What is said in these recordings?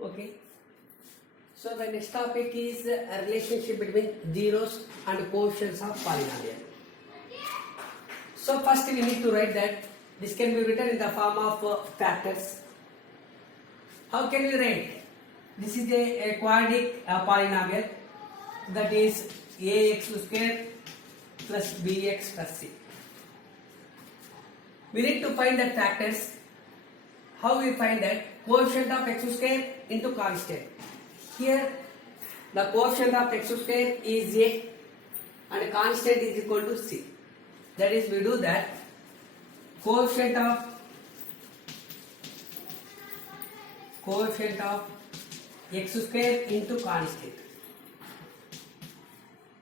Okay. So the next topic is a relationship between zeros and quotients of polynomial. So first we need to write that this can be written in the form of factors. How can we write? This is a quadratic polynomial, that is ax square plus bx plus c. We need to find the factors. How we find that? Quotient of x square into constant. Here the quotient of x square is a and constant is equal to c. That is, we do that quotient of x square into constant.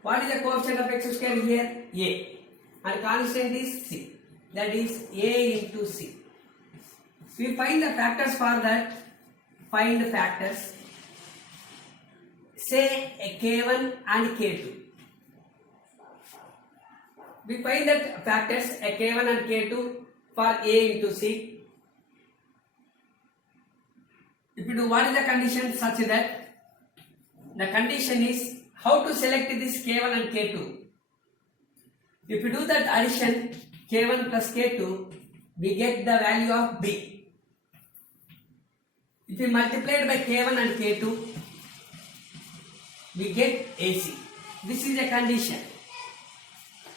What is the quotient of x square here? A, and constant is c. That is a into c. We find the factors for that. Find the factors. Say a k1 and k2. We find that factors a k1 and k2 for a into c. If you do, what is the condition such that the condition is how to select this k1 and k2. If you do that addition k1 plus k2, we get the value of b. If we multiply it by k1 and k2, we get AC. This is a condition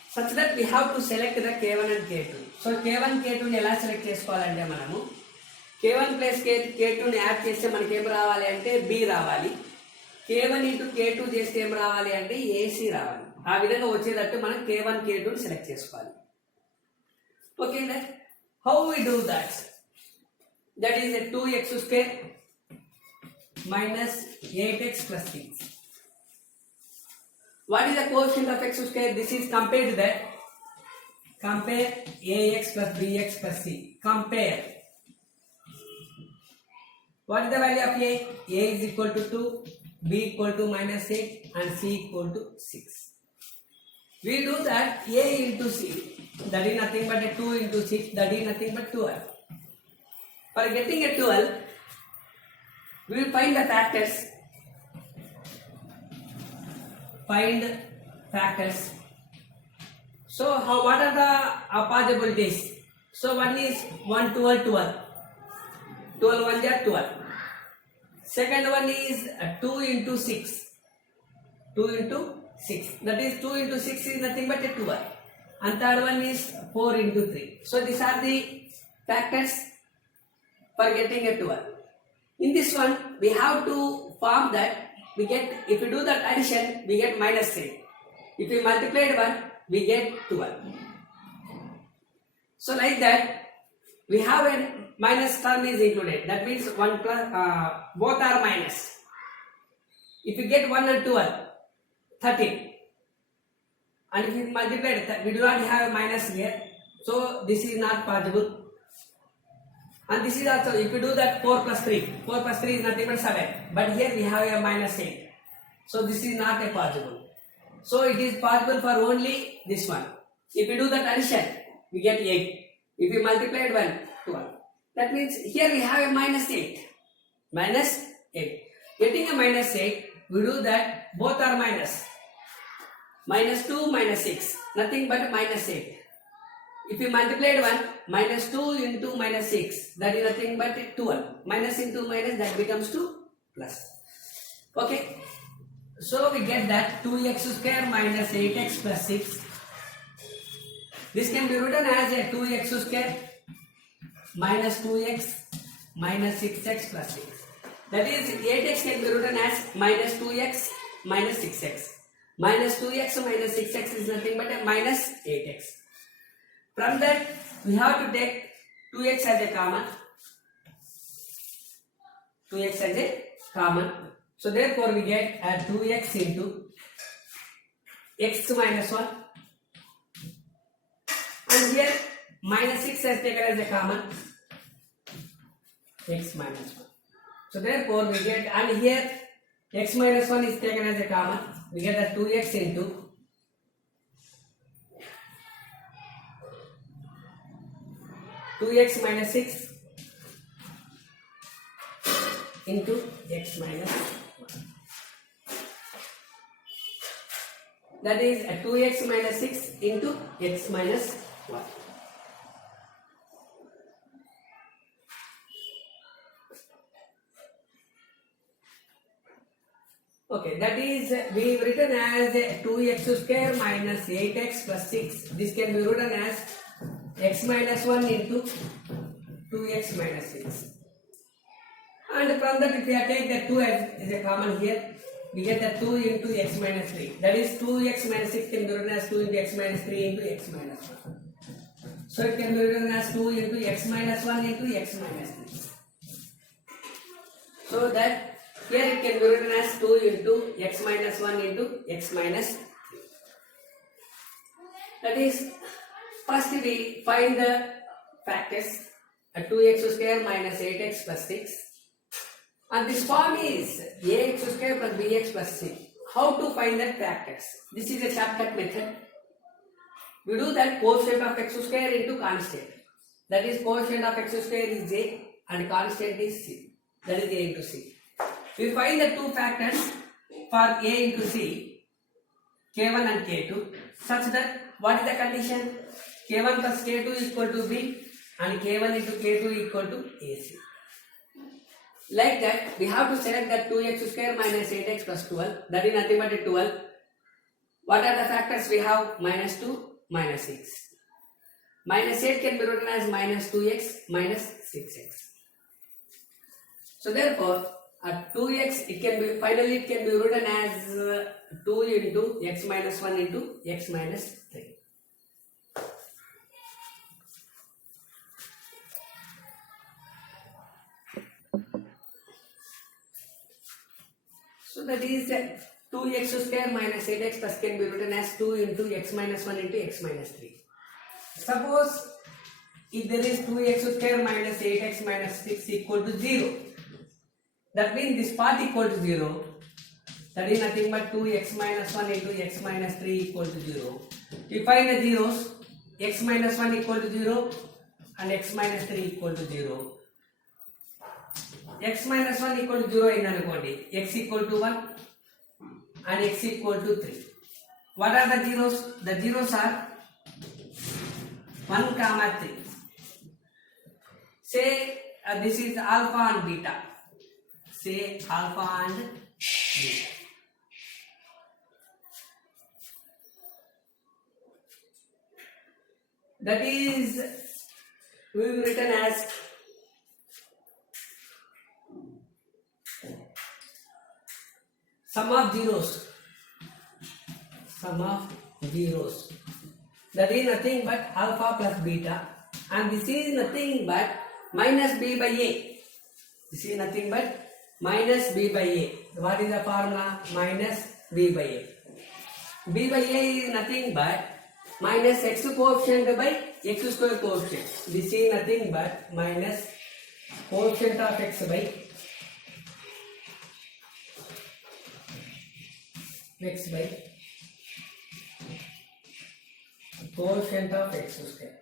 such that we have to select the k1 and k2. So k1 k2 ni ela select chesukovalante manamu k1 plus k2 ni add cheste manaki em ravali ante b ravali. k1 into k2 cheste em ravali ante AC ravali. Aa vidhanga vachedattu manam k1 k2 ni select chesukovali. Okay, then how we do that? That is a 2x square minus 8x plus 6. What is the quotient of x square? This is compared to that. Compare ax plus bx plus c. Compare. What is the value of a? A is equal to 2, b equal to minus 8 and c equal to 6. We do that a into c. That is nothing but a 2 into 6. That is nothing but 12. For getting a 12, we will find the factors. Find factors. So what are the possibilities? So one is 1 12 12. 12 1 is 12. Second one is 2 into 6. 2 into 6. That is 2 into 6 is nothing but a 12. And third one is 4 into 3. So these are the factors for getting a 12. In this one, we have to form that we get, if we do that addition, we get minus 3. If we multiply 1, we get 12. So like that, we have a minus term is included. That means 1 plus, both are minus. If we get 1 and 12, 13. And if we multiply, we do not have a minus here. So this is not possible. And this is also, if you do that 4 plus 3 is nothing but 7. But here we have a minus 8. So this is not a possible. So it is possible for only this one. If you do that addition, we get 8. If you multiply 1, 12. That means here we have a minus 8. Minus 8. Getting a minus 8, we do that both are minus. Minus 2, minus 6. Nothing but minus 8. If you multiply 1, minus 2 into minus 6, that is nothing but 12. Minus into minus, that becomes 2 plus. Okay. So we get that 2x square minus 8x plus 6. This can be written as a 2x square minus 2x minus 6x plus 6. That is 8x can be written as minus 2x minus 6x. Minus 2x minus 6x is nothing but a minus 8x. From that, we have to take 2x as a common. 2x as a common. So therefore, we get 2x into x minus 1. And here, minus 6 has taken as a common. X minus 1. So therefore, we get, and here, x minus 1 is taken as a common. We get that 2x into 2x minus 6 into x minus 1. That is 2x minus 6 into x minus 1. Okay, that is we written as 2x square minus 8x plus 6. This can be written as x minus 1 into 2x minus 6. And from that, if we take the 2 as a common here, we get the 2 into x minus 3. That is 2x minus 6 can be written as 2 into x minus 3 into x minus 1. So it can be written as 2 into x minus 1 into x minus 3. So that here it can be written as 2 into x minus 1 into x minus 3. That is, first we find the factors 2x square minus 8x plus 6. And this form is ax square plus bx plus c. How to find the factors? This is a shortcut method. We do that quotient of x square into constant. That is, quotient of x square is a and constant is c. That is a into c. We find the two factors for a into c, k1 and k2, such that what is the condition? k1 plus k2 is equal to b and k1 into k2 equal to ac. Like that, we have to select that 2x square minus 8x plus 12. That is nothing but 12. What are the factors we have? Minus 2, minus 6. Minus 8 can be written as minus 2x minus 6x. So therefore, at 2x, it can be finally it can be written as 2 into x minus 1 into x minus 3. So that is 2x square minus 8x plus can be written as 2 into x minus 1 into x minus 3. Suppose if there is 2x square minus 8x minus 6 equal to 0. That means this part equal to 0. That is nothing but 2x minus 1 into x minus 3 equal to 0. We find the zeros. X minus 1 equal to 0 and x minus 3 equal to 0. X minus 1 equal to 0 in anukondi. X equal to 1 and x equal to 3. What are the zeros? The zeros are 1, 3. Say this is alpha and beta. Say alpha and beta. That is we will written as sum of zeros. Sum of zeros. That is nothing but alpha plus beta, and this is nothing but minus b by a. This is nothing but minus b by a. What is the formula? Minus b by a. B by a is nothing but minus x coefficient by x square coefficient. This is nothing but minus coefficient of x by coefficient of x square.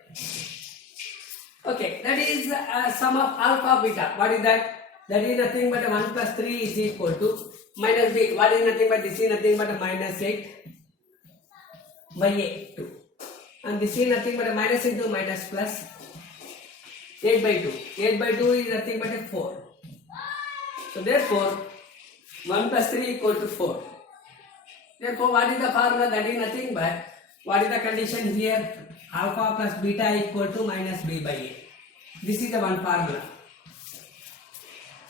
Okay, that is sum of alpha beta. What is that? That is nothing but 1 plus 3 is equal to minus b. What is nothing but this is nothing but minus 8 by a 2. And this is nothing but minus into minus plus 8 by 2. 8 by 2 is nothing but 4. So therefore, 1 plus 3 equal to 4. Therefore, what is the formula? That is nothing but what is the condition here? Alpha plus beta equal to minus b by a. This is the one formula.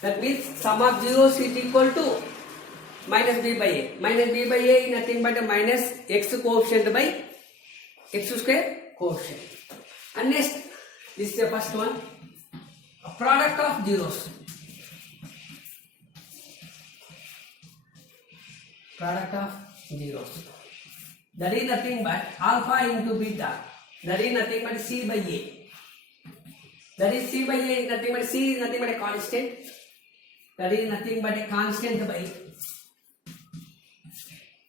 That means sum of zeros is equal to minus b by a. Minus b by a is nothing but a minus x coefficient by x square coefficient. And next, this is the first one. A product of zeros. Product of zeros. That is nothing but alpha into beta. That is nothing but c by a. That is c by a is nothing but c is nothing but a constant. That is nothing but a constant by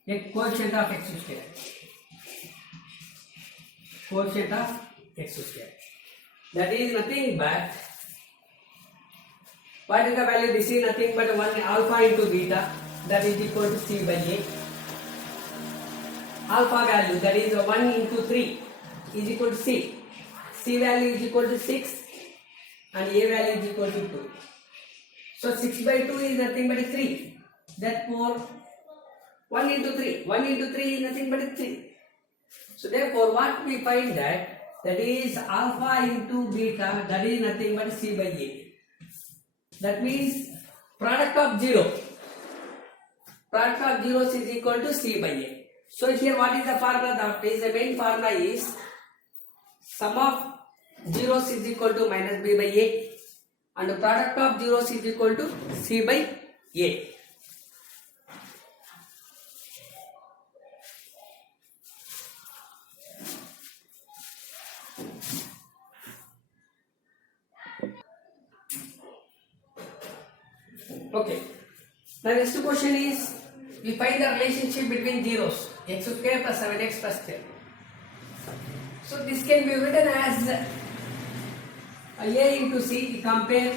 a coefficient of x square. Coefficient of x square. That is nothing but What is the value? This is nothing but 1 alpha into beta, that is equal to C by A. Alpha value, that is 1 into 3 is equal to C. C value is equal to 6 and A value is equal to 2. So 6 by 2 is nothing but 3. Therefore 1 into 3. 1 into 3 is nothing but 3. So therefore what we find that is alpha into beta, that is nothing but C by A. That means product of 0. Product of zeros is equal to C by A. So here what is the formula? The main formula is sum of zeros is equal to minus B by A and the product of zeros is equal to C by A. Okay. The next question is, we find the relationship between zeros, x square plus 7x plus 10. So this can be written as a into c. We compare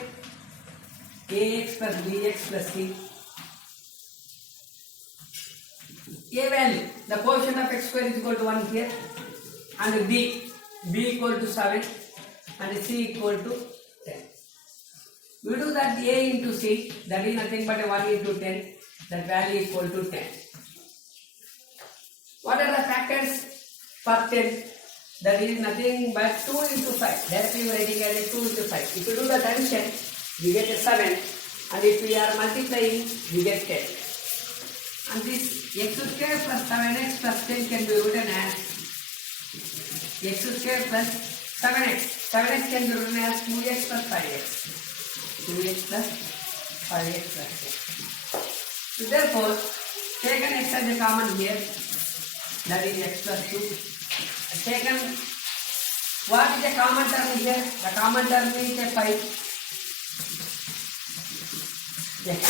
ax plus bx plus c. A value, the quotient of x square is equal to 1 here, and b equal to 7 and c equal to 10. We do that a into c, that is nothing but 1 into 10, that value equal to 10. What are the factors for 10? That is nothing but 2 into 5. Directly we are writing as 2 into 5. If you do the addition, we get a 7, and if we are multiplying, we get 10. And this x square plus 7x plus 10 can be written as x square plus 7x. 7x can be written as 2x plus 5x. 2x plus 5x plus 10. So therefore, take an x as a common here, that is x plus 2. Taken, what is the common term here? The common term is a 5. Yes.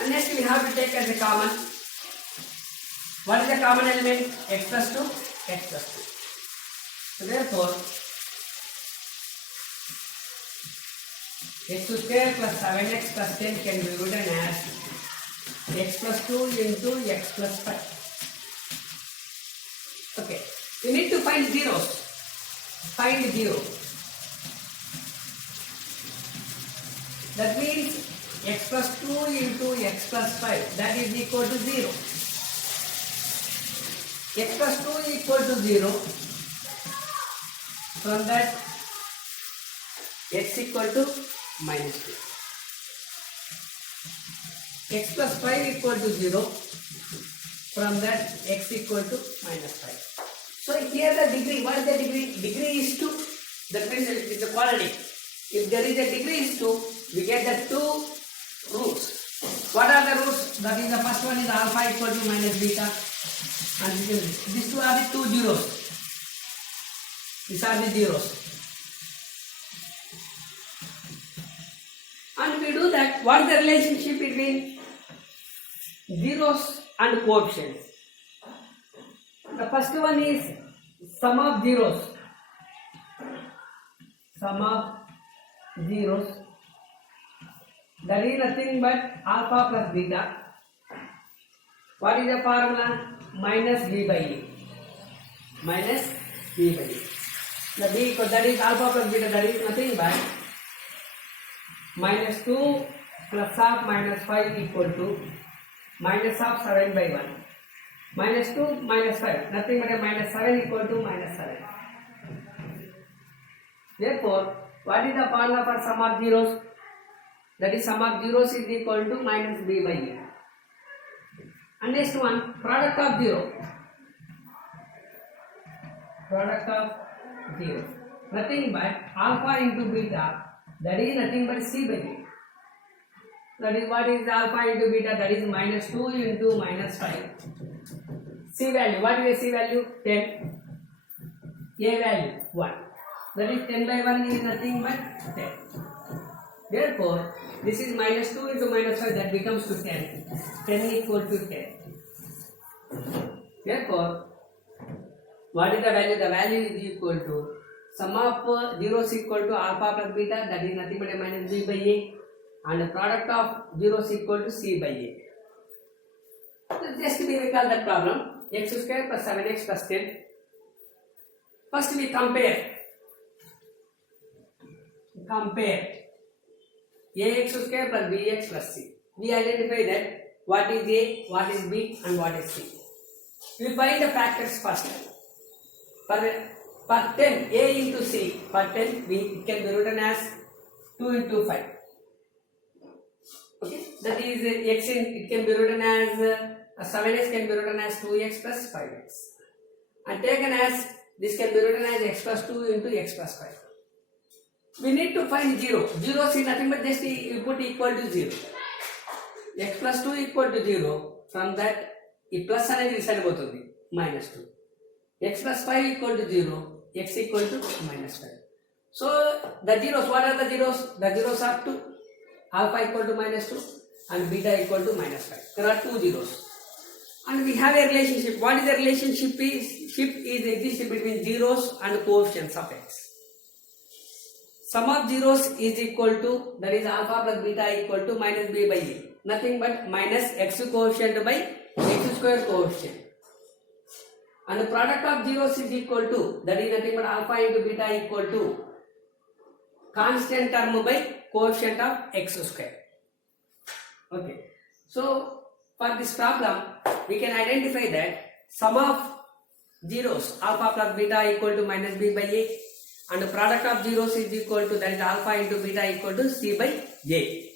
And next we have to take as a common. What is the common element? X plus 2, x plus 2. So therefore, x square plus 7x plus 10 can be written as x plus 2 into x plus 5. Okay. We need to find zeros. Find 0. That means x plus 2 into x plus 5, that is equal to 0. X plus 2 is equal to 0. From that, x equal to minus 2. X plus 5 equal to 0. From that, x equal to minus 5. So here the degree, what is the degree? Degree is 2. That means it is the quality. If there is a degree is 2, we get the 2 roots. What are the roots? That is the first one is alpha equal to minus beta. And these two are the 2 zeros. These are the zeros. And we do that. What is the relationship between zeros and coefficients? The first one is sum of zeros. Sum of zeros. That is nothing but alpha plus beta. What is the formula? Minus b by a. Minus b by a. The b equal, that is alpha plus beta, that is nothing but minus 2 plus of minus 5 equal to minus of 7 by 1. Minus 2 minus 5, nothing but a minus 7 equal to minus 7. Therefore, what is the formula for sum of zeros? That is sum of zeros is equal to minus b by a. And next one, product of 0. Product of 0. Nothing but alpha into beta, that is nothing but c by a. That is what is alpha into beta, that is minus 2 into minus 5. C value, what is the C value? 10. A value, 1. That is 10 by 1 is nothing but 10. Therefore, this is minus 2 into minus 5, that becomes to 10. 10 equal to 10. Therefore, what is the value? The value is equal to sum of zeros equal to alpha plus beta, that is nothing but a minus b by a. and the product of zeros equal to c by a. So just we recall that problem, x square plus 7x plus 10. First we compare ax square plus bx plus c. We identify that what is a, what is b, and what is c. We find the factors first. For 10, a into c, for 10 it can be written as 2 into 5. Okay, that is x in, it can be written as 7x can be written as 2x plus 5x. And taken as, this can be written as x plus 2 into x plus 5. We need to find 0. 0 is nothing but just you put equal to 0. X plus 2 equal to 0. From that, ఈ plus అనేది reside పోతుంది minus 2. X plus 5 equal to 0. X equal to minus 5. So the zeros, what are the zeros? The zeros are 2. Alpha equal to minus 2 and beta equal to minus 5. There are 2 zeros. And we have a relationship. What is the relationship? Is exists between zeros and coefficients of x. Sum of zeros is equal to, that is alpha plus beta equal to minus b by a. Nothing but minus x coefficient by x square coefficient. And the product of zeros is equal to, that is nothing but alpha into beta equal to constant term by coefficient of x square. Okay. So for this problem, we can identify that sum of zeros, alpha plus beta equal to minus b by a, and the product of zeros is equal to, that is alpha into beta equal to c by a.